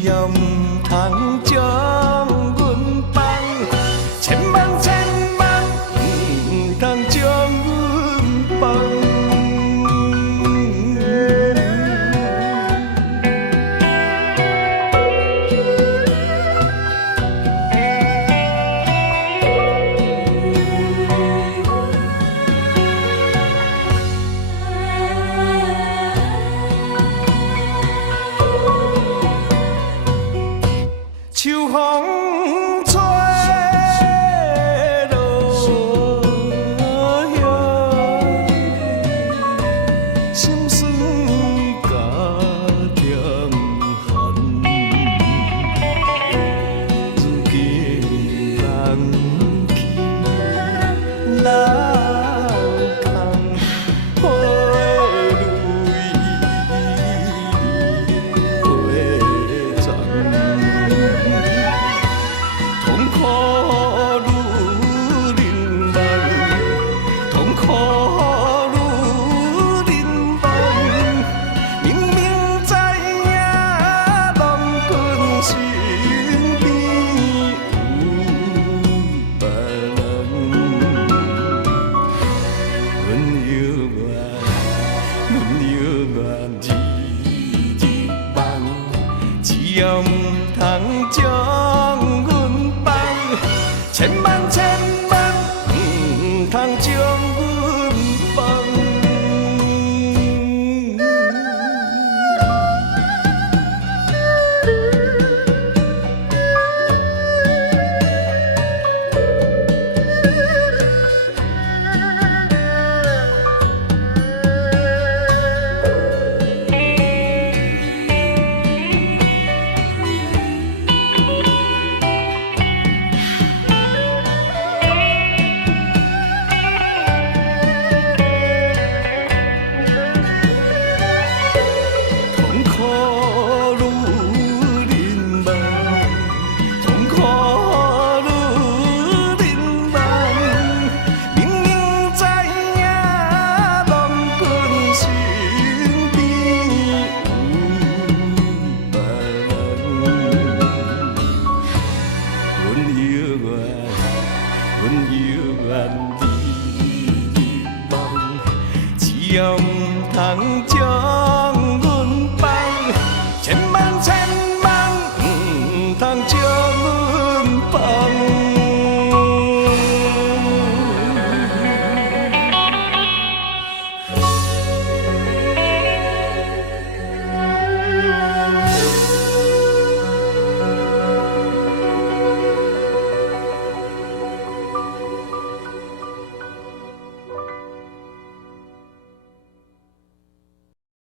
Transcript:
chỉ âm thẳng trong quân băng千万thẳng trong quân băng秋風吹落葉，心酸加甜寒。如今人去老空，花蕊花残。痛苦愈忍耐，痛苦愈忍耐。明明知影郎君身边有别人，阮犹原日日梦，只要通将阮放，千万通将阮放。痛苦愈忍耐，痛苦愈忍耐。明明知影郎君身边有别人，阮犹原日日梦，只要通将。